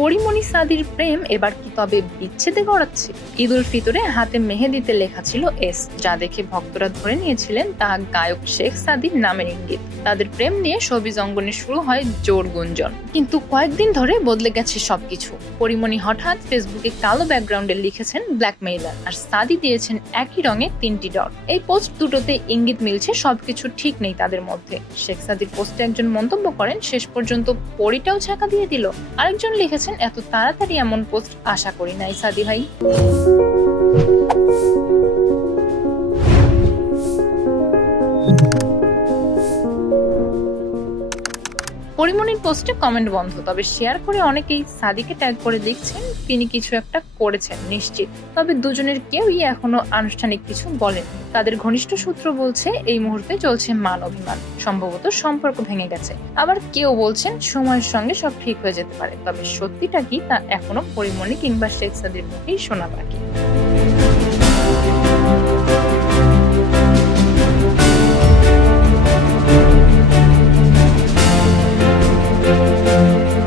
পরিমণি সাদির প্রেম এবার কি তবে বিচ্ছেদে গড়াচ্ছে? ঈদ উল ফিতরে হাতে মেহেদিতে লেখা ছিল এস, যা দেখে ভক্তরা ধরে নিয়েছিলেন তা গায়ক শেখ সাদির নামের ইঙ্গিত। তাদের প্রেম নিয়ে শোবিজ অঙ্গনে শুরু হয় জোর গুঞ্জন, কিন্তু কয়েকদিন ধরে বদলে গেছে সবকিছু। পরিমণি হঠাৎ ফেসবুকে কালো ব্যাকগ্রাউন্ডে লিখেছেন ব্ল্যাকমেইলার, আর সাদি দিয়েছেন একই রঙে 3টি ডট। এই পোস্ট দুটোতে ইঙ্গিত মিলছে সবকিছু ঠিক নেই তাদের মধ্যে। শেখ সাদির পোস্টে একজন মন্তব্য করেন, শেষ পর্যন্ত পরিটাও ছাকা দিয়ে দিল। আরেকজন লিখেছেন, এত তাড়াতাড়ি এমন পোস্ট আশা করি নাই সাদি ভাই। পরিমণির পোস্টে কমেন্ট বন্ধ, তবে শেয়ার করে অনেকেই সাদিকে ট্যাগ করে লিখছেন তিনি কিছু একটা করেছেন নিশ্চিত। তবে দুজনের কেউই এখনো আনুষ্ঠানিক কিছু বলেন। তাদের ঘনিষ্ঠ সূত্র বলছে এই মুহূর্তে চলছে মান অভিমান, সম্ভবত সম্পর্ক ভেঙে গেছে। আবার কেউ বলছেন সময়ের সঙ্গে সব ঠিক হয়ে যেতে পারে। তবে সত্যিটা কি তা এখনো পরিমণি কিংবা শেখ সাদির মুখেই শোনা বাকি।